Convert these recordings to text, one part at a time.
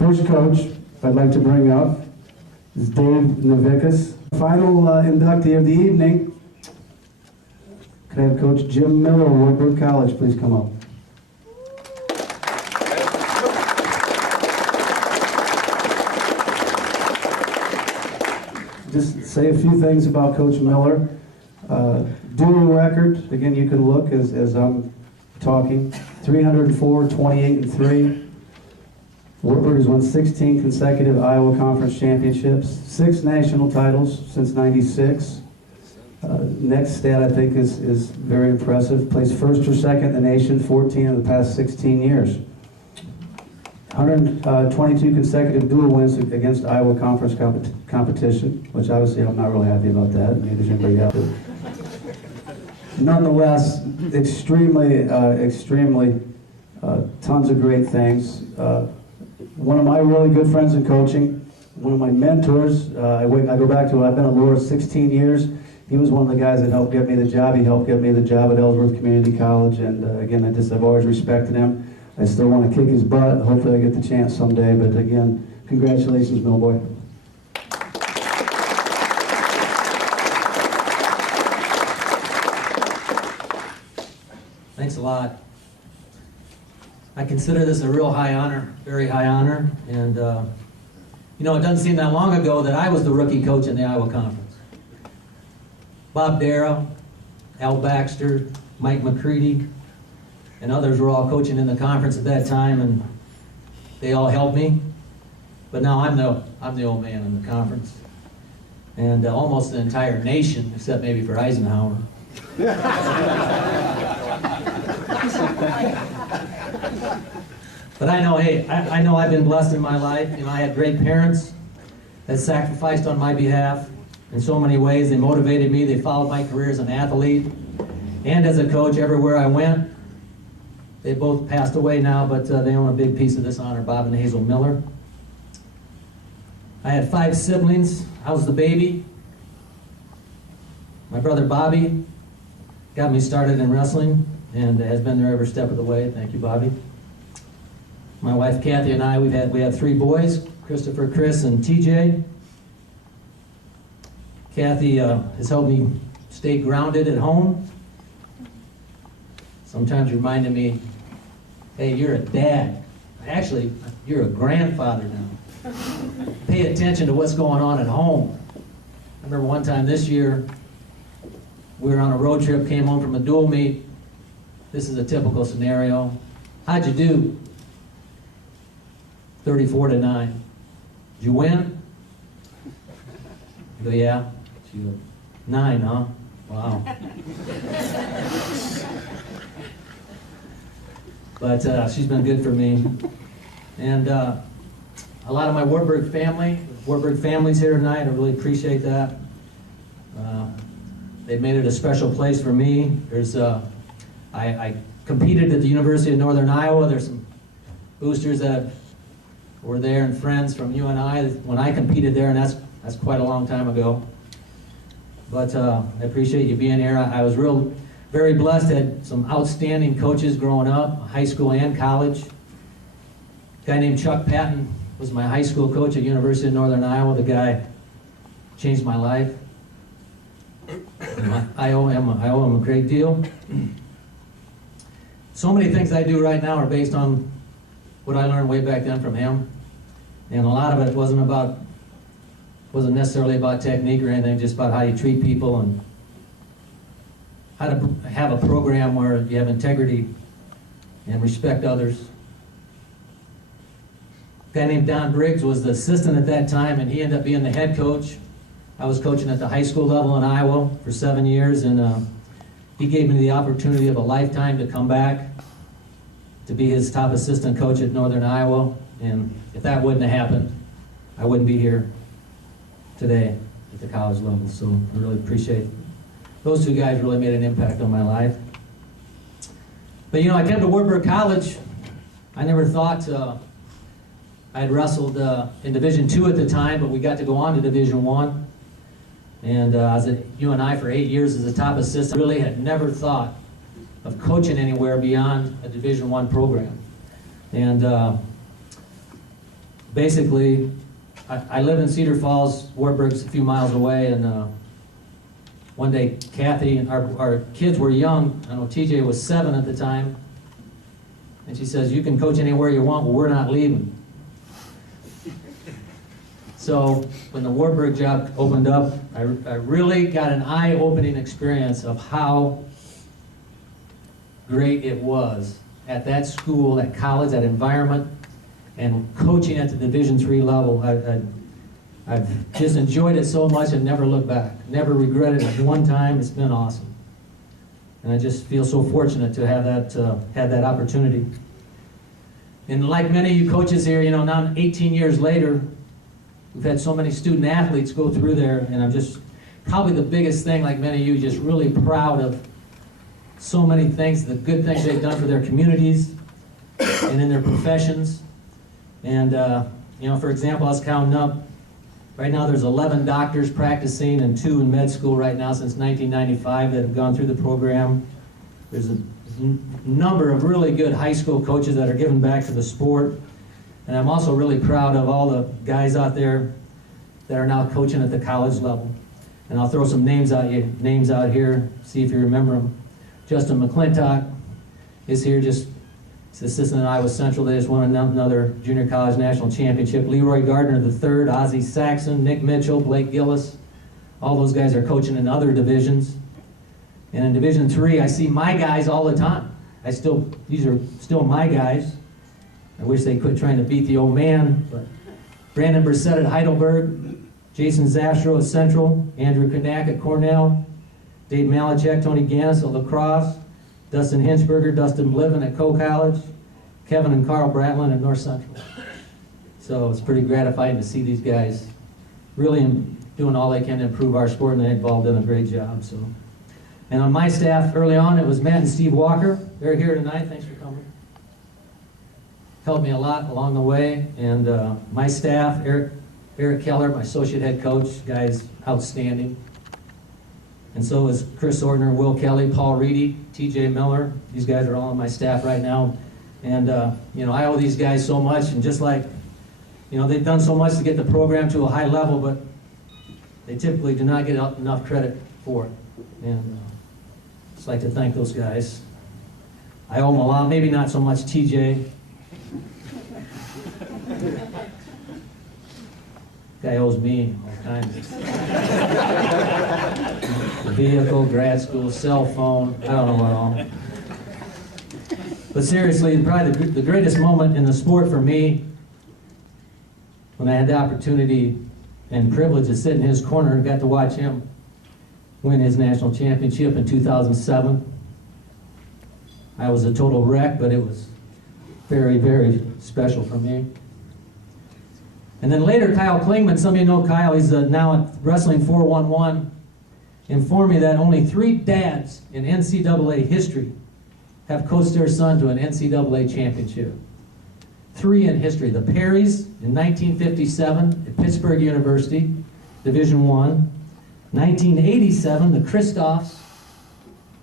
First coach I'd like to bring up is Dave Navikas. Final inductee of the evening. Could I have Coach Jim Miller of Wartburg College please come up? Just say a few things about Coach Miller. Dual record, again you can look as I'm talking, 304, 28 and 3. Wartburg has won 16 consecutive Iowa Conference championships, 6 national titles since '96. Next stat I think is very impressive. Placed first or second in the nation 14 of the past 16 years. 122 consecutive dual wins against Iowa Conference competition, which obviously I'm not really happy about that. Maybe there's anybody else. Nonetheless, extremely tons of great things. One of my really good friends in coaching, one of my mentors, I go back to, I've been at Laura 16 years. He was one of the guys that helped get me the job. He helped get me the job at Ellsworth Community College, and again, I've always respected him. I still want to kick his butt. Hopefully I get the chance someday, but again, congratulations, Millboy. Thanks a lot. I consider this a real high honor, very high honor, and you know, it doesn't seem that long ago that I was the rookie coach in the Iowa Conference. Bob Darrow, Al Baxter, Mike McCready, and others were all coaching in the conference at that time, and they all helped me. But now I'm the old man in the conference, and almost the entire nation, except maybe for Eisenhower. But I know, hey, I know I've been blessed in my life. You know, I had great parents that sacrificed on my behalf in so many ways. They motivated me. They followed my career as an athlete and as a coach everywhere I went. They both passed away now, but they own a big piece of this honor, Bob and Hazel Miller. I had 5 siblings. I was the baby. My brother Bobby got me started in wrestling and has been there every step of the way. Thank you, Bobby. My wife Kathy and I, we have 3 boys, Christopher, Chris, and TJ. Kathy has helped me stay grounded at home. Sometimes reminding me, hey, you're a dad. Actually, you're a grandfather now. Pay attention to what's going on at home. I remember one time this year, we were on a road trip, came home from a dual meet. This is a typical scenario. How'd you do? 34-9. Did you win? You go, yeah. She goes, 9, huh? Wow. But she's been good for me. And a lot of my Wartburg family's here tonight. I really appreciate that. They've made it a special place for me. There's, I competed at the University of Northern Iowa. There's some boosters that were there and friends from UNI when I competed there, and that's quite a long time ago. But I appreciate you being here. I was very blessed. Had some outstanding coaches growing up, high school and college. A guy named Chuck Patton was my high school coach at University of Northern Iowa. The guy changed my life. I owe him a great deal. So many things I do right now are based on what I learned way back then from him. And a lot of it wasn't necessarily about technique or anything, just about how you treat people and how to have a program where you have integrity and respect others. A guy named Don Briggs was the assistant at that time, and he ended up being the head coach. I was coaching at the high school level in Iowa for 7 years, and he gave me the opportunity of a lifetime to come back to be his top assistant coach at Northern Iowa. And if that wouldn't have happened, I wouldn't be here today at the college level. So I really appreciate it. Those 2 guys really made an impact on my life. But you know, I came to Wartburg College. I never thought I had wrestled in Division II at the time, but we got to go on to Division I. And I was at UNI for 8 years as a top assistant. I really had never thought of coaching anywhere beyond a Division I program. And basically, I live in Cedar Falls, Wartburg's a few miles away, and one day Kathy and our kids were young. I know TJ was 7 at the time, and she says, "You can coach anywhere you want, but we're not leaving." So when the Wartburg job opened up, I really got an eye-opening experience of how great it was at that school, that college, that environment, and coaching at the Division III level. I've just enjoyed it so much and never looked back. Never regretted it one time. It's been awesome. And I just feel so fortunate to have that opportunity. And like many of you coaches here, you know, now 18 years later, we've had so many student athletes go through there, and I'm just, probably the biggest thing, like many of you, just really proud of so many things, the good things they've done for their communities and in their professions. And, you know, for example, I was counting up, right now there's 11 doctors practicing and 2 in med school right now since 1995 that have gone through the program. There's a number of really good high school coaches that are giving back to the sport. And I'm also really proud of all the guys out there that are now coaching at the college level. And I'll throw some names out here, see if you remember them. Justin McClintock is here, he's assistant at Iowa Central. They just won another junior college national championship. Leroy Gardner III, Ozzie Saxon, Nick Mitchell, Blake Gillis. All those guys are coaching in other divisions. And in Division III, I see my guys all the time. These are still my guys. I wish they quit trying to beat the old man, but Brandon Brissett at Heidelberg, Jason Zastro at Central, Andrew Kanak at Cornell, Dave Malachek, Tony Ganis at La Crosse, Dustin Hinchberger, Dustin Bliven at Coe College, Kevin and Carl Bratlin at North Central. So it's pretty gratifying to see these guys really doing all they can to improve our sport, and they've involved in a great job. So, and on my staff early on, it was Matt and Steve Walker. They're here tonight. Thanks for coming. Helped me a lot along the way. And my staff, Eric Keller, my associate head coach, guy's outstanding. And so is Chris Ordner, Will Kelly, Paul Reedy, TJ Miller. These guys are all on my staff right now. And, you know, I owe these guys so much. And just like, you know, they've done so much to get the program to a high level, but they typically do not get enough credit for it. And just like to thank those guys. I owe them a lot, maybe not so much TJ. Guy owes me all kinds. Vehicle, grad school, cell phone, I don't know what all. But seriously, probably the greatest moment in the sport for me, when I had the opportunity and privilege to sit in his corner and got to watch him win his national championship in 2007. I was a total wreck, but it was very, very special for me. And then later, Kyle Klingman, some of you know Kyle, he's now at Wrestling 411, informed me that only 3 dads in NCAA history have coached their son to an NCAA championship. 3 in history. The Perrys in 1957 at Pittsburgh University, Division I. 1987, the Christophs,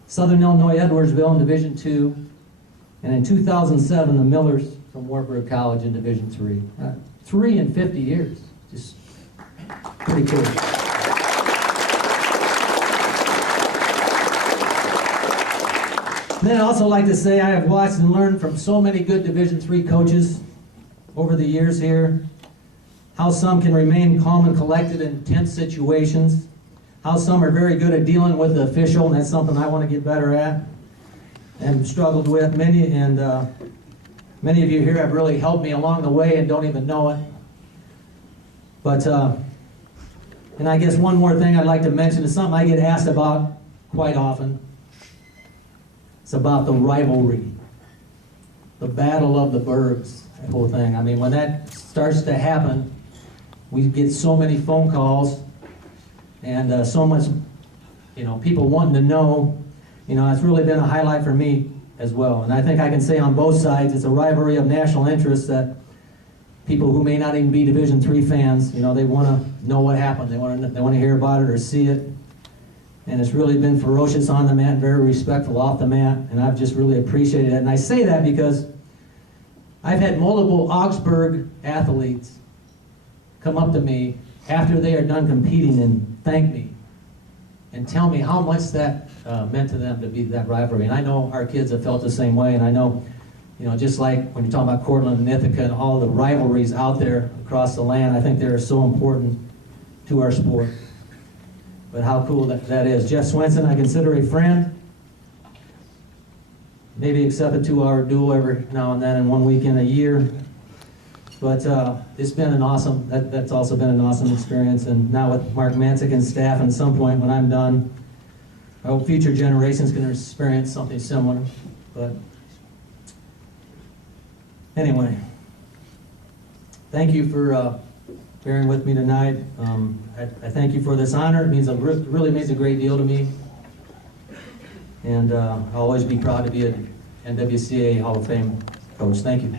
Southern Illinois Edwardsville in Division II. And in 2007, the Millers from Wartburg College in Division III. 3 in 50 years. Just pretty cool. Then I'd also like to say I have watched and learned from so many good Division III coaches over the years here, how some can remain calm and collected in tense situations, how some are very good at dealing with the official, and that's something I want to get better at and struggled with. Many of you here have really helped me along the way and don't even know it. But, and I guess one more thing I'd like to mention is something I get asked about quite often. It's about the rivalry, the battle of the burgs, that whole thing. I mean, when that starts to happen, we get so many phone calls and so much, you know, people wanting to know. You know, it's really been a highlight for me as well. And I think I can say on both sides, it's a rivalry of national interest that people who may not even be Division III fans, you know, they want to know what happened. They want to hear about it or see it. And it's really been ferocious on the mat, very respectful off the mat, and I've just really appreciated it. And I say that because I've had multiple Augsburg athletes come up to me after they are done competing and thank me and tell me how much that meant to them to be that rivalry. And I know our kids have felt the same way, and I know, just like when you're talking about Cortland and Ithaca and all the rivalries out there across the land, I think they're so important to our sport. But how cool that is. Jeff Swenson, I consider a friend. Maybe accept a 2-hour duel every now and then and 1 weekend a year. But it's been an awesome, that's also been an awesome experience. And now with Mark Mansick and staff, and at some point when I'm done, I hope future generations can experience something similar. But anyway, thank you for bearing with me tonight. I thank you for this honor. It really means a great deal to me. And I'll always be proud to be an NWCA Hall of Fame coach. Thank you.